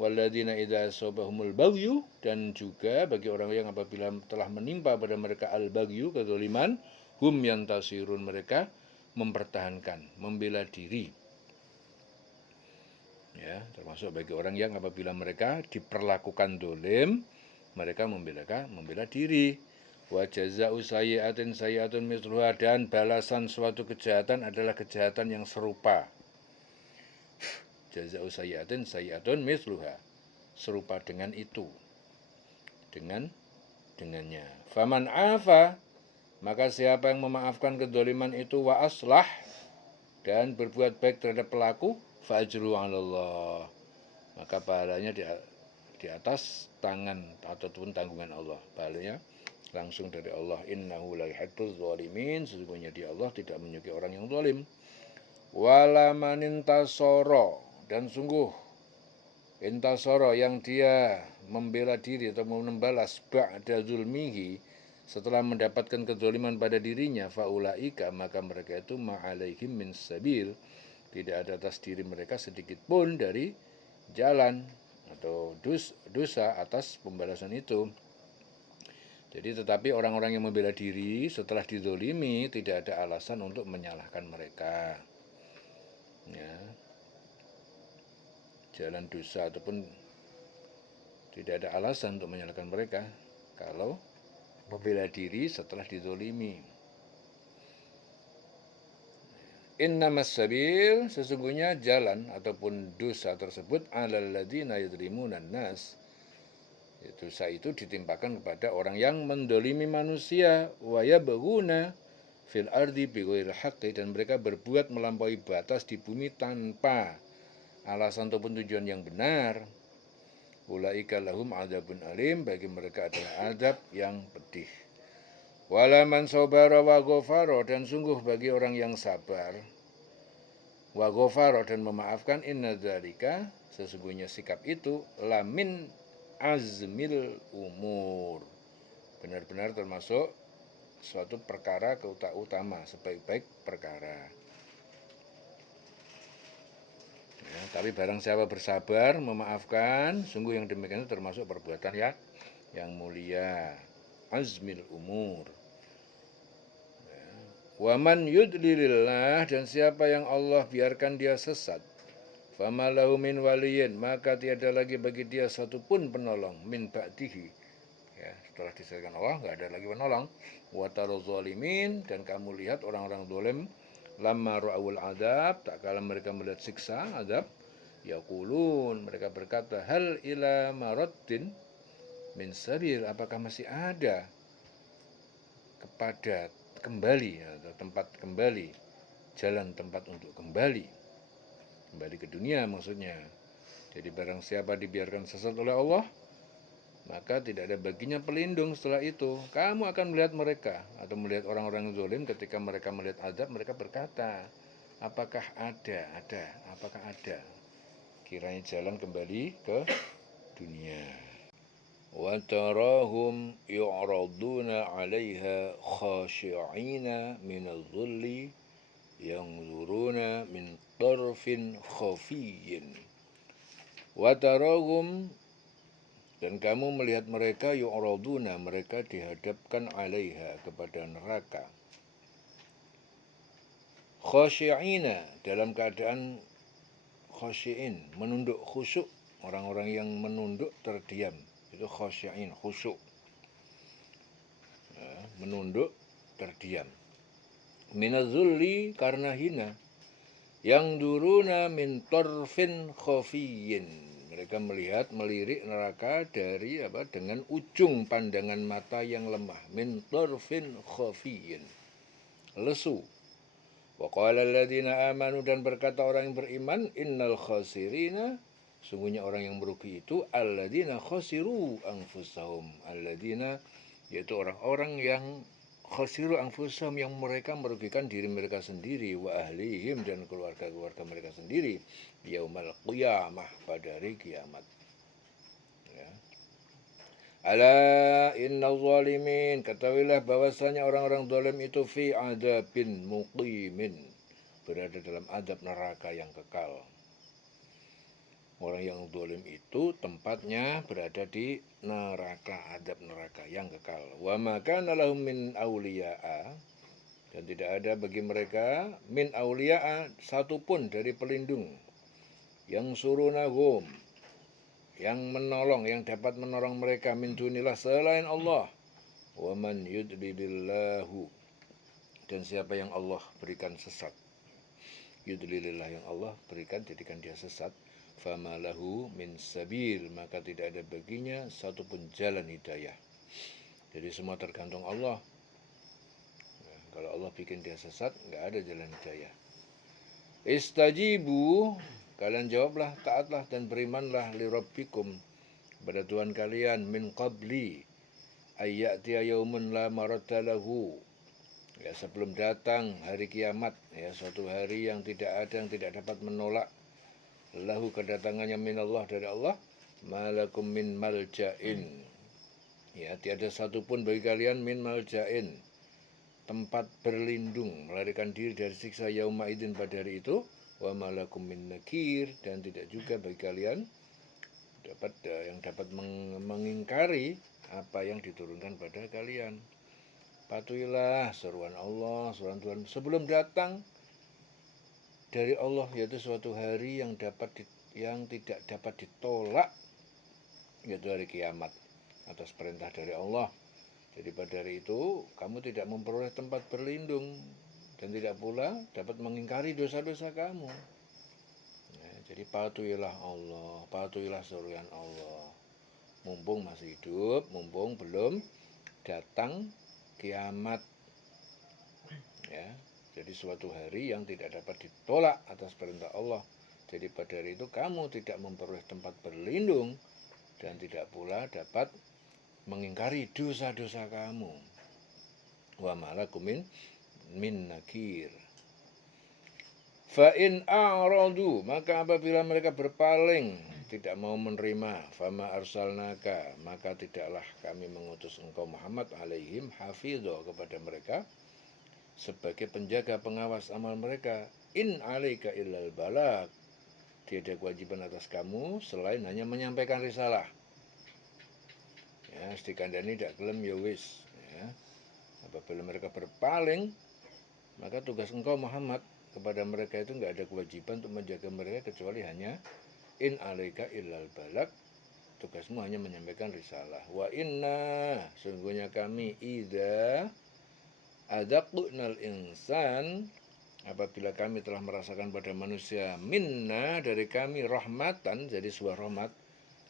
Walladzina idza asabahumul baghyu dan juga bagi orang yang apabila telah menimpa pada mereka al-baghyu, kezaliman, hum yantasirun, mereka mempertahankan, membela diri. Ya, termasuk bagi orang yang apabila mereka diperlakukan dolim, mereka membela diri. Wa jazaa'u sayyi'atin sayyi'atun mithluha dan balasan suatu kejahatan adalah kejahatan yang serupa. Jazaa'u sayyi'atin sayyi'atun mithluha, serupa dengan itu, dengannya. Faman afa, maka siapa yang memaafkan kedzaliman itu, wa aslah dan berbuat baik terhadap pelaku, fa ajru 'alallah, maka pahalanya di atas tangan ataupun tanggungan Allah, pahalanya langsung dari Allah. Innahu la yuhibbuz zalimin, sesungguhnya dia Allah tidak menyukai orang yang zalim. Wala man intasara dan sungguh intasara yang dia membela diri atau membalas ba'da zulmihi setelah mendapatkan kezaliman pada dirinya, faulaika maka mereka itu ma'alaihim min sabil, tidak ada atas diri mereka sedikit pun dari jalan atau dosa atas pembalasan itu. Jadi tetapi orang-orang yang membela diri setelah dizolimi tidak ada alasan untuk menyalahkan mereka. Ya. Jalan dosa ataupun tidak ada alasan untuk menyalahkan mereka kalau membela diri setelah dizolimi. Innamas sabil, sesungguhnya jalan ataupun dosa tersebut alal ladzina yadhlimunan nas, dosa itu ditimpakan kepada orang yang mendolimi manusia, wa yabghuna fil ardi bighairil haqqi, dan mereka berbuat melampaui batas di bumi tanpa alasan ataupun tujuan yang benar. Ulaika lahum adzabun alim, bagi mereka adalah azab yang pedih. Walaman sabara wa ghafara, dan sungguh bagi orang yang sabar, wa ghafara dan memaafkan, inna dzalika, sesungguhnya sikap itu, lamin azmil umur, benar-benar termasuk suatu perkara utama, sebaik-baik perkara. Ya, tapi barang siapa bersabar, memaafkan, sungguh yang demikian itu termasuk perbuatan yang mulia, azmil umur. Waman yudlilillah, dan siapa yang Allah biarkan dia sesat, famalahu min waliyin, maka tiada lagi bagi dia satupun penolong, min ba'dihi, ya, setelah diselamatkan Allah nggak ada lagi penolong. Wa taru zalimin, dan kamu lihat orang-orang zalim, lamma ra'awul adab, tak kala mereka melihat siksa adab, yaqulun, mereka berkata, hal ila maraddin min sabil, apakah masih ada kepada kembali atau tempat kembali, jalan tempat untuk kembali ke dunia maksudnya. Jadi barang siapa dibiarkan sesat oleh Allah, maka tidak ada baginya pelindung setelah itu. Kamu akan melihat mereka atau melihat orang-orang zalim ketika mereka melihat azab, mereka berkata, apakah ada? Apakah ada? Kiranya jalan kembali ke dunia. Wa tarahum yu'raduna 'alaiha khashi'ina minadh-dhulli yanzuruna min tarfin khafiyyin. Wa tarahum, dan kamu melihat mereka yu'raduna, mereka dihadapkan 'alaiha, kepada neraka. Khashi'ina, dalam keadaan khashi'in, menunduk, khusyuk. Orang-orang yang menunduk terdiam, itu khashi'in, khusyuk. Menunduk terdiam. Minazulli, karena hina. Yang duruna min torfin khafiyyin, mereka melihat, melirik neraka dari dengan ujung pandangan mata yang lemah. Min torfin khafiyyin, lesu. Wa qala alladziina aamanu, dan berkata orang yang beriman, innal khasirina, sungguhnya orang yang merugi itu, alladziina khasiru anfusahum, alladziina, yaitu orang-orang yang khasiru anfusahum, yang mereka merugikan diri mereka sendiri, wa ahlihim, dan keluarga-keluarga mereka sendiri, yaumal qiyamah, pada hari kiamat. Ya. Ala innal zalimin, ketahuilah bahwasanya orang-orang zalim itu fi adabin muqimin, berada dalam adab neraka yang kekal. Orang yang zalim itu tempatnya berada di neraka, adab neraka yang kekal. Wa ma kana lahum min auliya'a, dan tidak ada bagi mereka min auliya'a, satupun dari pelindung, yang surunahum, yang menolong, yang dapat menolong mereka, min dunillah, selain Allah. Wa man yudlilillahu, dan siapa yang Allah berikan sesat, yudlilillah, yang Allah berikan, jadikan dia sesat, fama lahu min sabil, maka tidak ada baginya satupun jalan hidayah. Jadi semua tergantung Allah. Nah, kalau Allah bikin dia sesat, nggak ada jalan hidayah. Istajibu, kalian jawablah, taatlah dan berimanlah, li rabbikum, kepada Tuhan kalian, min qabli ayyatiya yaumun la maradda lahu, ya, sebelum datang hari kiamat, ya, suatu hari yang tidak ada, yang tidak dapat menolak, lahu, kedatangannya, minallah, dari Allah, malakum min malja'in, ya, tiada satupun bagi kalian, min malja'in, tempat berlindung, melarikan diri dari siksa yauma idin, pada hari itu, wa malakum min nakir, dan tidak juga bagi kalian yang dapat mengingkari apa yang diturunkan pada kalian. Patuhilah seruan Allah, seruan Tuhan sebelum datang dari Allah, yaitu suatu hari yang tidak dapat ditolak, yaitu hari kiamat, atas perintah dari Allah. Jadi pada hari itu kamu tidak memperoleh tempat berlindung, dan tidak pula dapat mengingkari dosa-dosa kamu. Ya, jadi patuhilah Allah, patuhilah seruan Allah, mumpung masih hidup, mumpung belum datang kiamat. Ya, jadi suatu hari yang tidak dapat ditolak atas perintah Allah. Jadi pada hari itu kamu tidak memperoleh tempat berlindung, dan tidak pula dapat mengingkari dosa-dosa kamu. Wa malakum min nakir. Fa in a'radu, maka apabila mereka berpaling, tidak mau menerima, fama arsalnaka, maka tidaklah kami mengutus engkau Muhammad alaihim hafidho, kepada mereka sebagai penjaga, pengawas amal mereka. In alaika illal balag, tiada kewajiban atas kamu selain hanya menyampaikan risalah. Ya, sedikandani tidak gelem ya wis. Ya. Apabila mereka berpaling, maka tugas engkau Muhammad kepada mereka itu enggak ada kewajiban untuk menjaga mereka, kecuali hanya in alaika illal balag, tugasmu hanya menyampaikan risalah. Wa inna, sungguhnya kami, idza adaqnal insan, apabila kami telah merasakan pada manusia, minna, dari kami, rahmatan, jadi sebuah rahmat,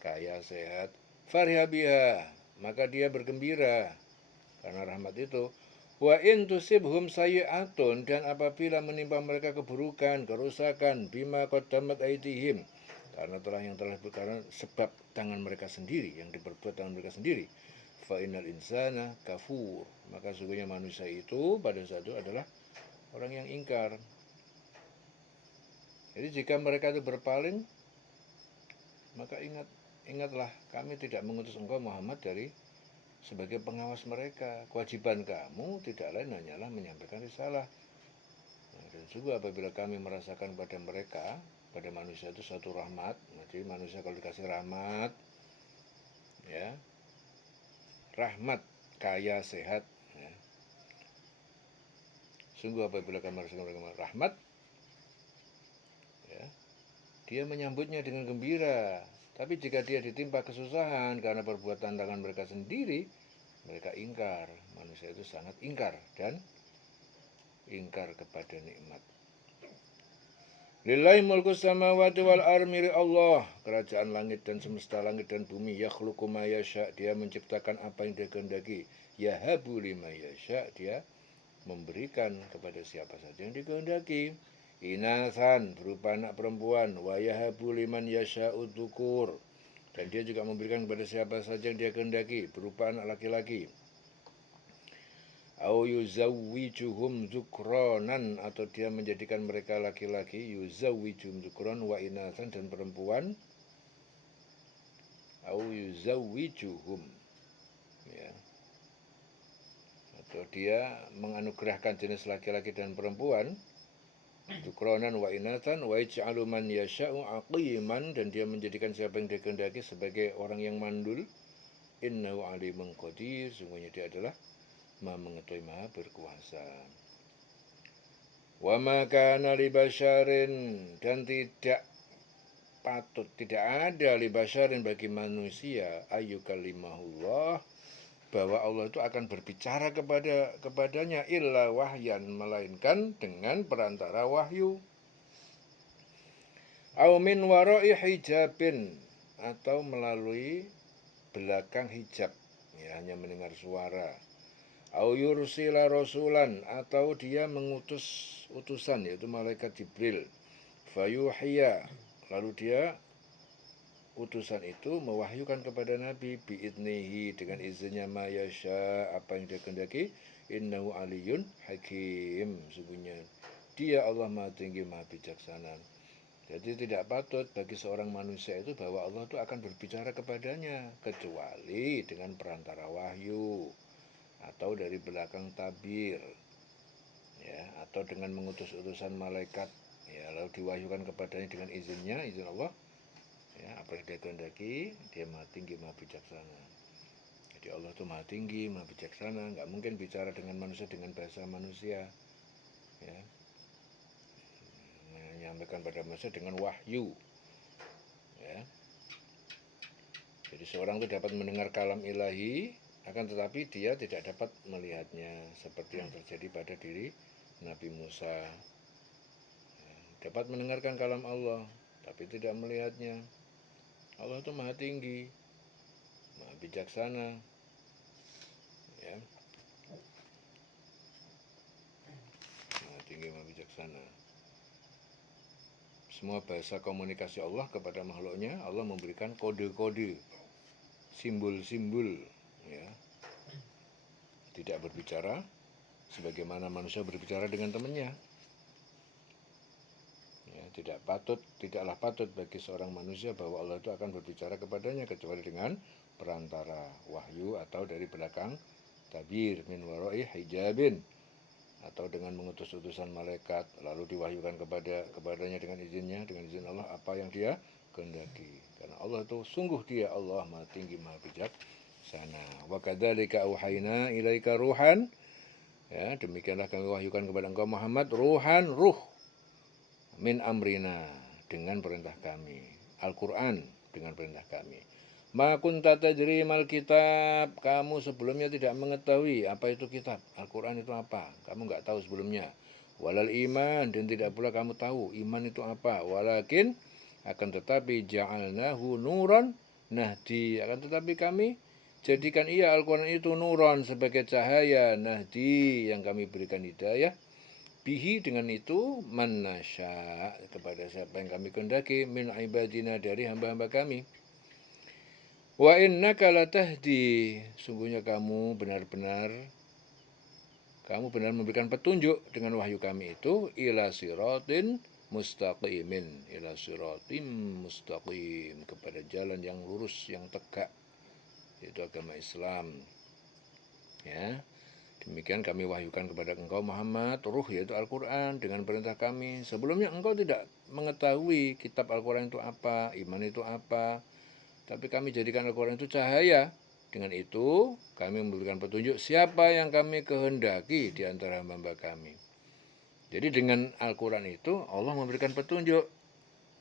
kaya, sehat, fariha biha, maka dia bergembira karena rahmat itu. Wa in tusibhum sayyi'atun, dan apabila menimpa mereka keburukan, kerusakan, bima qaddamat aydihim, karena sebab tangan mereka sendiri, yang diperbuat tangan mereka sendiri. Fa innal insana kafur, maka sesungguhnya manusia itu pada saat itu adalah orang yang ingkar. Jadi jika mereka itu berpaling, maka ingatlah, kami tidak mengutus engkau Muhammad sebagai pengawas mereka. Kewajiban kamu tidak lain hanyalah menyampaikan risalah. Dan juga apabila kami merasakan pada mereka, pada manusia itu suatu rahmat. Jadi manusia kalau dikasih rahmat, ya, rahmat, kaya, sehat, ya. Sungguh apabila kami merasakan mereka rahmat, ya, dia menyambutnya dengan gembira. Tapi jika dia ditimpa kesusahan karena perbuatan tangan mereka sendiri, mereka ingkar. Manusia itu sangat ingkar dan ingkar kepada nikmat. Lillahi mulku samawati wal ardi, Allah kerajaan langit dan semesta langit dan bumi. Yakhluqu ma yasha, dia menciptakan apa yang dia kehendaki. Yahabu liman yasha, dia memberikan kepada siapa saja yang dikehendaki. Inathan, berupa anak perempuan. Wa yahabu liman yasha'u dzukur, dan dia juga memberikan kepada siapa saja yang dia kehendaki berupa anak laki-laki. Au yuzawwijuhum dzukronan, atau dia menjadikan mereka laki-laki. Yuzawwijuhum dzukron wa inathan, dan perempuan. Au yuzawwijuhum, ya, atau dia menganugerahkan jenis laki-laki dan perempuan. Dzukronan wa inathan wa yaj'alu man yasha'u aqiman, dan dia menjadikan siapa yang dia kehendaki sebagai orang yang mandul. Innahu alimun qadir, sungguhnya dia adalah Maha mengetahui, Maha berkuasa. Wa ma kana li basyarin, dan tidak patut, tidak ada li basyarin bagi manusia, ayyukalimahullah, bahwa Allah itu akan berbicara kepadanya, illa wahyan, melainkan dengan perantara wahyu. Au min wara'i hijabin, atau melalui belakang hijab, ya, hanya mendengar suara. Au yursila rasulan, atau dia mengutus utusan, yaitu malaikat Jibril. Fayuhiya, lalu dia, utusan itu mewahyukan kepada Nabi, biidnihi, dengan izinnya, ma yasha, apa yang dia kehendaki. Innahu aliyun hakim, sungguhnya dia Allah Maha Tinggi, Maha Bijaksana. Jadi tidak patut bagi seorang manusia itu bahwa Allah itu akan berbicara kepadanya, kecuali dengan perantara wahyu, atau dari belakang tabir, ya, atau dengan mengutus utusan malaikat, ya, lalu diwahyukan kepadanya dengan izinnya, izin Allah, ya, apa yang dia kehendaki. Dia Maha Tinggi, Maha Bijaksana. Jadi Allah itu Maha Tinggi, Maha Bijaksana, nggak mungkin bicara dengan manusia dengan bahasa manusia, ya, menyampaikan pada manusia dengan wahyu, ya. Jadi seorang itu dapat mendengar kalam ilahi, akan tetapi dia tidak dapat melihatnya, seperti yang terjadi pada diri Nabi Musa. Dapat mendengarkan kalam Allah, tapi tidak melihatnya. Allah itu Maha Tinggi, Maha Bijaksana, ya. Maha Tinggi, Maha Bijaksana. Semua bahasa komunikasi Allah kepada makhluknya, Allah memberikan kode-kode, simbol-simbol, ya. Tidak berbicara sebagaimana manusia berbicara dengan temannya. Ya, tidaklah patut bagi seorang manusia bahwa Allah itu akan berbicara kepadanya kecuali dengan perantara wahyu, atau dari belakang tabir, min wara'i hijabin, atau dengan mengutus utusan malaikat, lalu diwahyukan kepadanya dengan izinnya, dengan izin Allah, apa yang dia kehendaki. Karena Allah itu sungguh dia Allah Maha Tinggi, Maha Bijaksana. Wa kadzalika auhayna ilaika ruhan, ya, demikianlah kami wahyukan kepada engkau Muhammad ruhan, ruh, min amrina, dengan perintah kami. Al-Quran dengan perintah kami. Ma kunta tadri mal kitab, kamu sebelumnya tidak mengetahui apa itu kitab. Al-Quran itu apa, kamu nggak tahu sebelumnya. Walal iman, dan tidak pula kamu tahu iman itu apa. Walakin, akan tetapi, ja'alnahu nuran nahdi, akan tetapi kami jadikan ia Al-Quran itu nuran, sebagai cahaya, nahdi, yang kami berikan hidayah, bihi dengan itu man nasya kepada siapa yang kami kehendaki min ibadina dari hamba-hamba kami. Wa innaka latahdi, sungguhnya kamu benar memberikan petunjuk dengan wahyu kami itu ila siratin mustaqimin, ila siratim mustaqim, kepada jalan yang lurus yang tegak, yaitu agama Islam. Ya, demikian kami wahyukan kepada engkau Muhammad ruh, yaitu Al-Quran, dengan perintah kami. Sebelumnya engkau tidak mengetahui kitab Al-Quran itu apa, iman itu apa, tapi kami jadikan Al-Quran itu cahaya. Dengan itu kami memberikan petunjuk siapa yang kami kehendaki di antara hamba kami. Jadi dengan Al-Quran itu Allah memberikan petunjuk.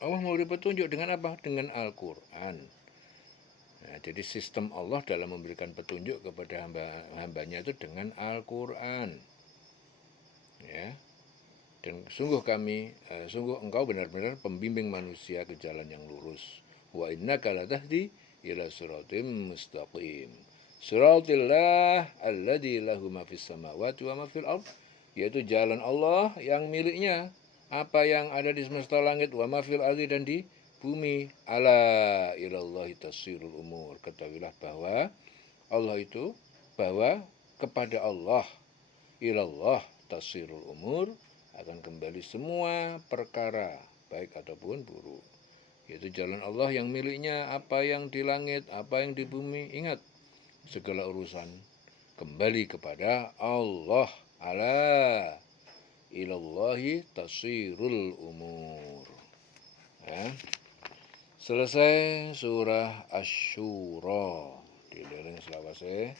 Allah memberi petunjuk dengan apa? Dengan Al-Quran. Nah, jadi sistem Allah dalam memberikan petunjuk kepada hambanya itu dengan Al-Quran. Ya. Dan sungguh engkau benar-benar pembimbing manusia ke jalan yang lurus. Wa innaka latahdi ila siratim mustaqim. Siratillah alladzi lahu ma fis samawati wa ma fil ard, yaitu jalan Allah yang miliknya apa yang ada di semesta langit, wa ma fil ardi, dan di bumi. Ala ilallahi tasirul umur. Ketahuilah bahwa kepada Allah, ilallah tasirul umur, akan kembali semua perkara baik ataupun buruk. Yaitu jalan Allah yang miliknya apa yang di langit, apa yang di bumi. Ingat, segala urusan kembali kepada Allah. Ala ilallahi tasirul umur. Ya. Selesai surah Asy-Syura. Diliring selawase.